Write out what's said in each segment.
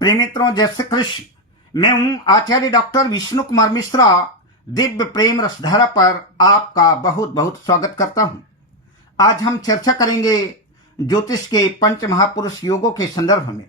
प्रिय मित्रों, जय श्री कृष्ण। मैं हूं आचार्य डॉक्टर विष्णु कुमार मिश्रा। दिव्य प्रेम रसधारा पर आपका बहुत बहुत स्वागत करता हूं। आज हम चर्चा करेंगे ज्योतिष के पंच महापुरुष योगों के संदर्भ में।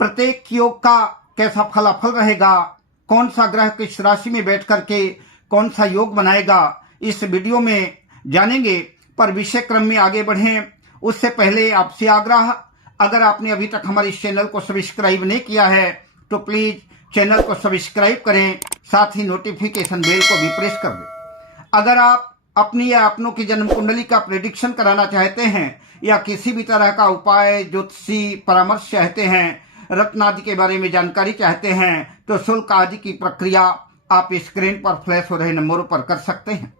प्रत्येक योग का कैसा फलाफल रहेगा, कौन सा ग्रह किस राशि में बैठ करके कौन सा योग बनाएगा, इस वीडियो में जानेंगे। पर विषय क्रम में आगे बढ़ें उससे पहले आपसे आग्रह, अगर आपने अभी तक हमारे इस चैनल को सब्सक्राइब नहीं किया है तो प्लीज चैनल को सब्सक्राइब करें, साथ ही नोटिफिकेशन बेल को भी प्रेस कर दें। अगर आप अपनी या अपनों की जन्म कुंडली का प्रेडिक्शन कराना चाहते हैं या किसी भी तरह का उपाय, ज्योतिषी परामर्श चाहते हैं, रत्न आदि के बारे में जानकारी चाहते हैं, तो शुल्क आदि की प्रक्रिया आप स्क्रीन पर फ्लैश हो रहे नंबरों पर कर सकते हैं।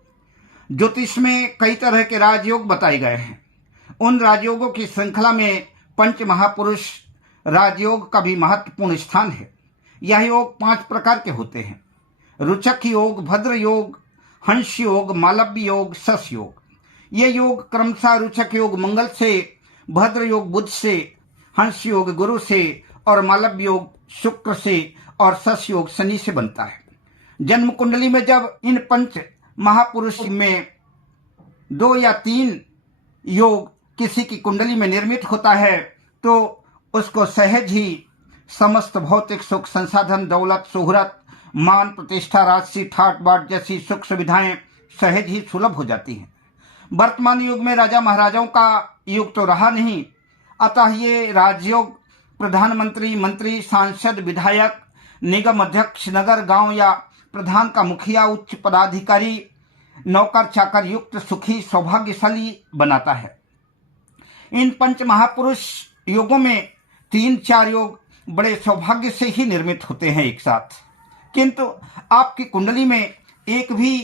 ज्योतिष में कई तरह के राजयोग बताए गए हैं। उन राजयोगों की श्रृंखला में पंच महापुरुष राजयोग का भी महत्वपूर्ण स्थान है। यह योग 5 प्रकार के होते हैं: रुचक योग, भद्र योग, हंस योग, मालव्य योग, शश योग। ये योग क्रमशः रुचक योग मंगल से, भद्र योग बुध से, हंस योग गुरु से और मालव्य योग शुक्र से और शश योग शनि से बनता है। जन्म कुंडली में जब इन पंच महापुरुष में 2 या 3 योग किसी की कुंडली में निर्मित होता है तो उसको सहज ही समस्त भौतिक सुख, संसाधन, दौलत, शोहरत, मान, प्रतिष्ठा, राजसी, ठाट बाट जैसी सुख सुविधाएं सहज ही सुलभ हो जाती हैं। वर्तमान युग में राजा महाराजाओं का युग तो रहा नहीं, अतः ये राजयोग प्रधानमंत्री, मंत्री, सांसद, विधायक, निगम अध्यक्ष, नगर, गांव या प्रधान का मुखिया, उच्च पदाधिकारी, नौकर चाकर युक्त सुखी सौभाग्यशाली बनाता है। इन पंच महापुरुष योगों में 3-4 योग बड़े सौभाग्य से ही निर्मित होते हैं एक साथ। किंतु आपकी कुंडली में एक भी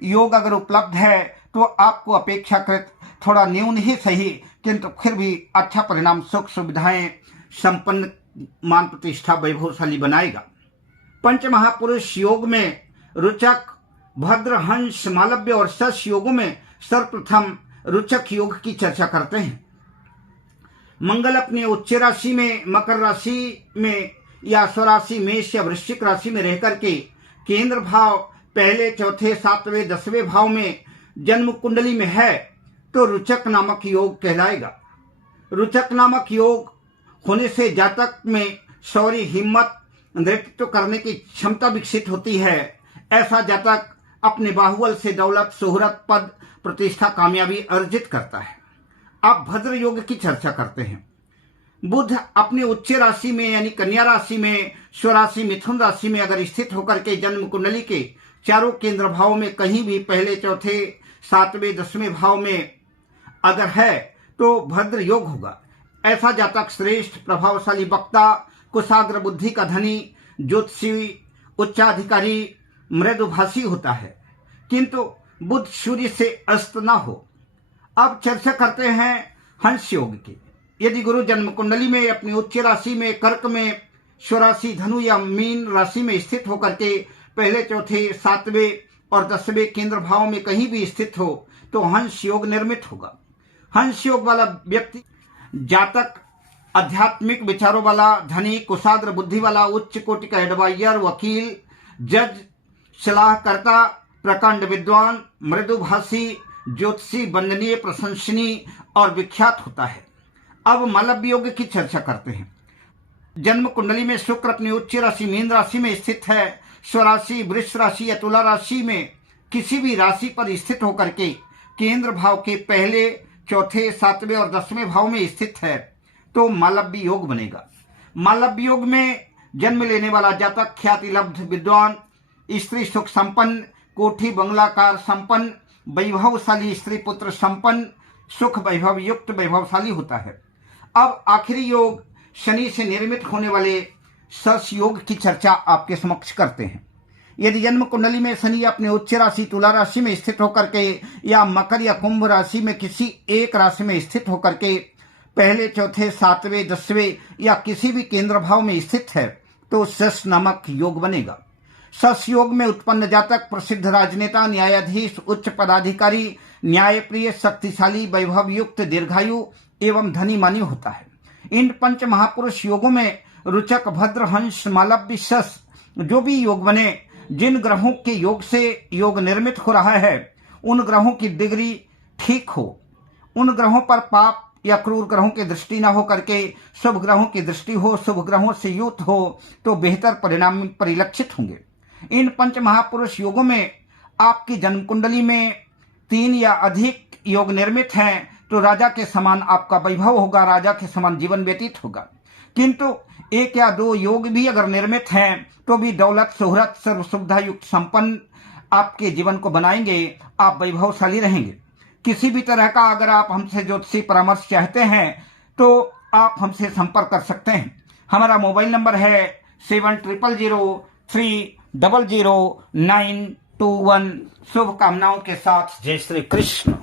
योग अगर उपलब्ध है तो आपको अपेक्षाकृत थोड़ा न्यून ही सही, किंतु फिर भी अच्छा परिणाम, सुख सुविधाएं, संपन्न, मान, प्रतिष्ठा, वैभवशाली बनाएगा। पंच महापुरुष योग में रुचक, भद्र, हंस, मालव्य और शश योगों में सर्वप्रथम रुचक योग की चर्चा करते हैं। मंगल अपनी उच्च राशि में, मकर राशि में या स्वराशि मेष या वृश्चिक राशि में रहकर के केंद्र भाव पहले, चौथे, 7वें, 10वें भाव में जन्म कुंडली में है तो रुचक नामक योग कहलाएगा। रुचक नामक योग होने से जातक में शौर्य, हिम्मत, नेतृत्व करने की क्षमता विकसित होती है। ऐसा जातक अपने बाहुबल से दौलत, शोहरत, पद, प्रतिष्ठा, कामयाबी अर्जित करता है। अब भद्र योग की चर्चा करते हैं। बुध अपने उच्च राशि में यानी कन्या राशि में, स्वराशि मिथुन राशि में अगर स्थित होकर के जन्म कुंडली के चारों केंद्र भाव में कहीं भी पहले, चौथे, 7वें, 10वें भाव में अगर है तो भद्र योग होगा। ऐसा जातक श्रेष्ठ, प्रभावशाली वक्ता, कुशाग्र बुद्धि का धनी, ज्योतिषी, उच्चाधिकारी, मृदुभाषी होता है, किंतु बुध सूर्य से अस्त न हो। अब चर्चा करते हैं हंस योग की। यदि गुरु जन्म कुंडली में अपनी उच्च राशि में, कर्क में, स्वराशि, धनु या मीन राशि में स्थित होकर के पहले, चौथे, 7वें और 10वें केंद्र भाव में कहीं भी स्थित हो तो हंस योग निर्मित होगा। हंस योग वाला व्यक्ति जातक आध्यात्मिक विचारों वाला, धनी, कुशाग्र बुद्धि वाला, उच्च कोटि का एडवाइजर, वकील, जज, सलाहकर्ता, प्रकांड विद्वान, मृदुभाषी, ज्योतिषी, वंदनीय, प्रशंसनीय और विख्यात होता है। अब मालव्य योग की चर्चा करते हैं। जन्म कुंडली में शुक्र अपनी उच्च राशि मीन राशि में स्थित है, स्वराशि, वृष राशि या तुला राशि में किसी भी राशि पर स्थित होकर के केंद्र भाव के पहले, चौथे, 7वें और 10वें भाव में स्थित है तो मालव्य योग बनेगा। मालव्य योग में जन्म लेने वाला जातक ख्याति लब्ध, विद्वान, स्त्री सुख संपन्न, कोठी बंगलाकार संपन्न, वैभवशाली, स्त्री पुत्र संपन्न, सुख वैभव युक्त, वैभवशाली होता है। अब आखिरी योग शनि से निर्मित होने वाले शश योग की चर्चा आपके समक्ष करते हैं। यदि जन्म कुंडली में शनि अपने उच्च राशि तुला राशि में स्थित होकर के या मकर या कुंभ राशि में किसी एक राशि में स्थित होकर के पहले, चौथे, 7वें, 10वें या किसी भी केंद्र भाव में स्थित है तो शश नामक योग बनेगा। शश योग में उत्पन्न जातक प्रसिद्ध राजनेता, न्यायाधीश, उच्च पदाधिकारी, न्यायप्रिय, शक्तिशाली, वैभव युक्त, दीर्घायु एवं धनी मानी होता है। इन पंच महापुरुष योगों में रुचक, भद्र, हंस, मालव्य, शश, जो भी योग बने, जिन ग्रहों के योग से योग निर्मित हो रहा है उन ग्रहों की डिग्री ठीक हो, उन ग्रहों पर पाप या क्रूर ग्रहों की दृष्टि न हो करके शुभ ग्रहों की दृष्टि हो, शुभ ग्रहों से युक्त हो तो बेहतर परिणाम परिलक्षित होंगे। इन पंच महापुरुष योगों में आपकी जन्म कुंडली में 3 या अधिक योग निर्मित हैं तो राजा के समान आपका वैभव होगा, राजा के समान जीवन व्यतीत होगा। किंतु 1 या 2 योग भी अगर निर्मित हैं तो भी दौलत, शोहरत, सर्व सुविधा युक्त संपन्न आपके जीवन को बनाएंगे, आप वैभवशाली रहेंगे। किसी भी तरह का अगर आप हमसे ज्योतिषी परामर्श चाहते हैं तो आप हमसे संपर्क कर सकते हैं। हमारा मोबाइल नंबर है 7003000921। शुभकामनाओं के साथ, जय श्री कृष्ण।